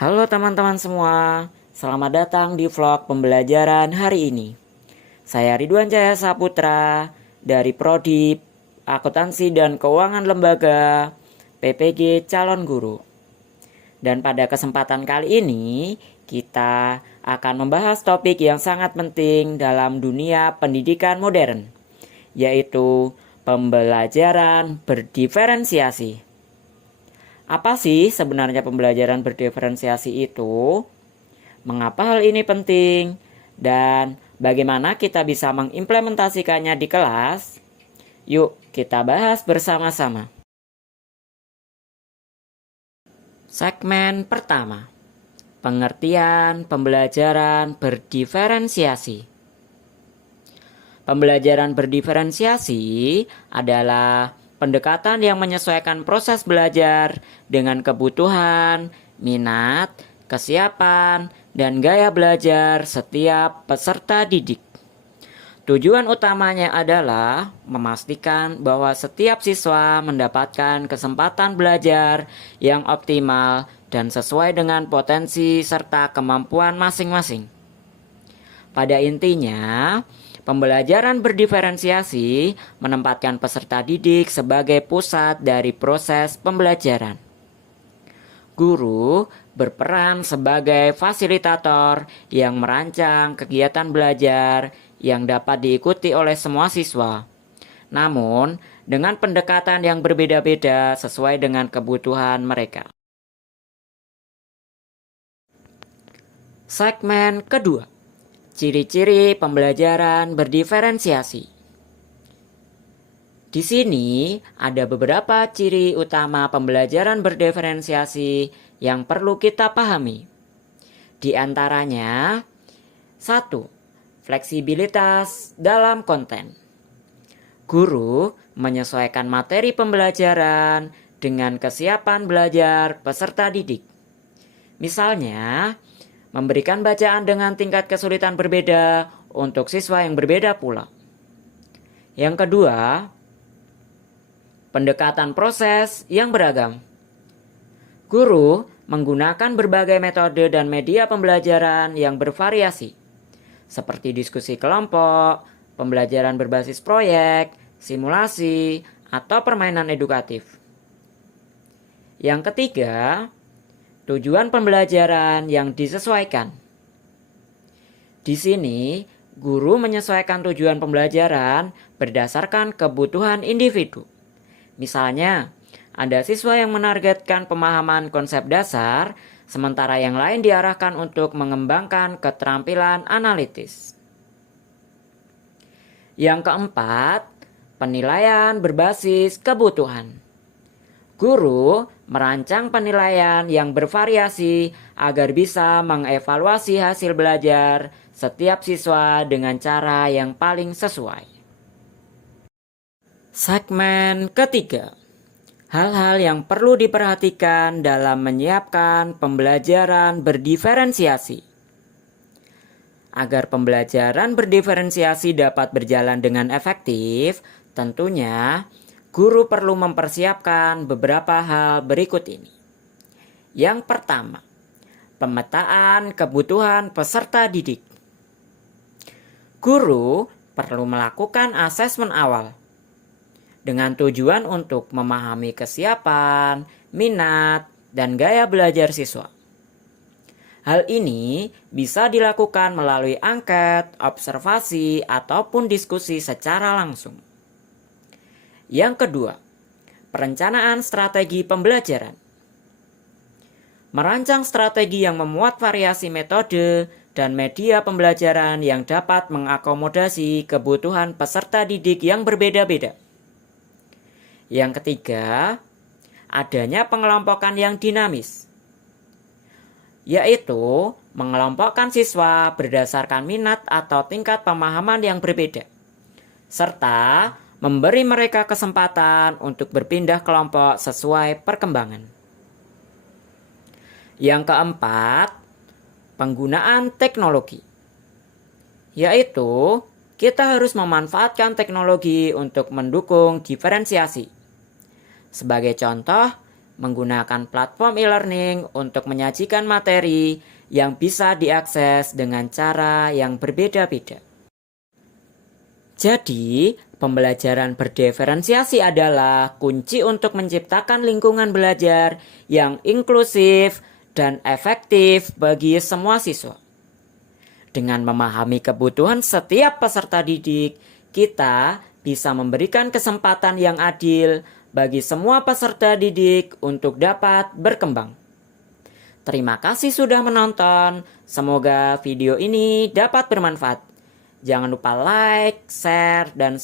Halo teman-teman semua, selamat datang di vlog pembelajaran hari ini. Saya Ridwan Jaya Saputra dari Prodi Akuntansi dan Keuangan Lembaga PPG Calon Guru. Dan pada kesempatan kali ini, kita akan membahas topik yang sangat penting dalam dunia pendidikan modern, yaitu pembelajaran berdiferensiasi. Apa sih sebenarnya pembelajaran berdiferensiasi itu? Mengapa hal ini penting? Dan bagaimana kita bisa mengimplementasikannya di kelas? Yuk kita bahas bersama-sama. Segmen pertama, pengertian pembelajaran berdiferensiasi. Pembelajaran berdiferensiasi adalah pendekatan yang menyesuaikan proses belajar dengan kebutuhan, minat, kesiapan, dan gaya belajar setiap peserta didik. Tujuan utamanya adalah memastikan bahwa setiap siswa mendapatkan kesempatan belajar yang optimal dan sesuai dengan potensi serta kemampuan masing-masing. Pada intinya, pembelajaran berdiferensiasi menempatkan peserta didik sebagai pusat dari proses pembelajaran. Guru berperan sebagai fasilitator yang merancang kegiatan belajar yang dapat diikuti oleh semua siswa. Namun, dengan pendekatan yang berbeda-beda sesuai dengan kebutuhan mereka. Segmen kedua, ciri-ciri pembelajaran berdiferensiasi. Di sini ada beberapa ciri utama pembelajaran berdiferensiasi yang perlu kita pahami. Di antaranya, 1. Fleksibilitas dalam konten. Guru menyesuaikan materi pembelajaran dengan kesiapan belajar peserta didik. Misalnya, memberikan bacaan dengan tingkat kesulitan berbeda untuk siswa yang berbeda pula. Yang kedua, pendekatan proses yang beragam. Guru menggunakan berbagai metode dan media pembelajaran yang bervariasi, seperti diskusi kelompok, pembelajaran berbasis proyek, simulasi, atau permainan edukatif. Yang ketiga, tujuan pembelajaran yang disesuaikan. Di sini, guru menyesuaikan tujuan pembelajaran berdasarkan kebutuhan individu. Misalnya, ada siswa yang menargetkan pemahaman konsep dasar, sementara yang lain diarahkan untuk mengembangkan keterampilan analitis. Yang keempat, penilaian berbasis kebutuhan. Guru merancang penilaian yang bervariasi agar bisa mengevaluasi hasil belajar setiap siswa dengan cara yang paling sesuai. Segmen ketiga, hal-hal yang perlu diperhatikan dalam menyiapkan pembelajaran berdiferensiasi. Agar pembelajaran berdiferensiasi dapat berjalan dengan efektif, tentunya guru perlu mempersiapkan beberapa hal berikut ini. Yang pertama, pemetaan kebutuhan peserta didik. Guru perlu melakukan asesmen awal dengan tujuan untuk memahami kesiapan, minat, dan gaya belajar siswa. Hal ini bisa dilakukan melalui angket, observasi, ataupun diskusi secara langsung. Yang kedua, perencanaan strategi pembelajaran. Merancang strategi yang memuat variasi metode dan media pembelajaran yang dapat mengakomodasi kebutuhan peserta didik yang berbeda-beda. Yang ketiga, adanya pengelompokan yang dinamis, yaitu mengelompokkan siswa berdasarkan minat atau tingkat pemahaman yang berbeda, serta memberi mereka kesempatan untuk berpindah kelompok sesuai perkembangan. Yang keempat, penggunaan teknologi, yaitu kita harus memanfaatkan teknologi untuk mendukung diferensiasi. Sebagai contoh, menggunakan platform e-learning untuk menyajikan materi yang bisa diakses dengan cara yang berbeda-beda. Jadi, pembelajaran berdiferensiasi adalah kunci untuk menciptakan lingkungan belajar yang inklusif dan efektif bagi semua siswa. Dengan memahami kebutuhan setiap peserta didik, kita bisa memberikan kesempatan yang adil bagi semua peserta didik untuk dapat berkembang. Terima kasih sudah menonton. Semoga video ini dapat bermanfaat. Jangan lupa like, share, dan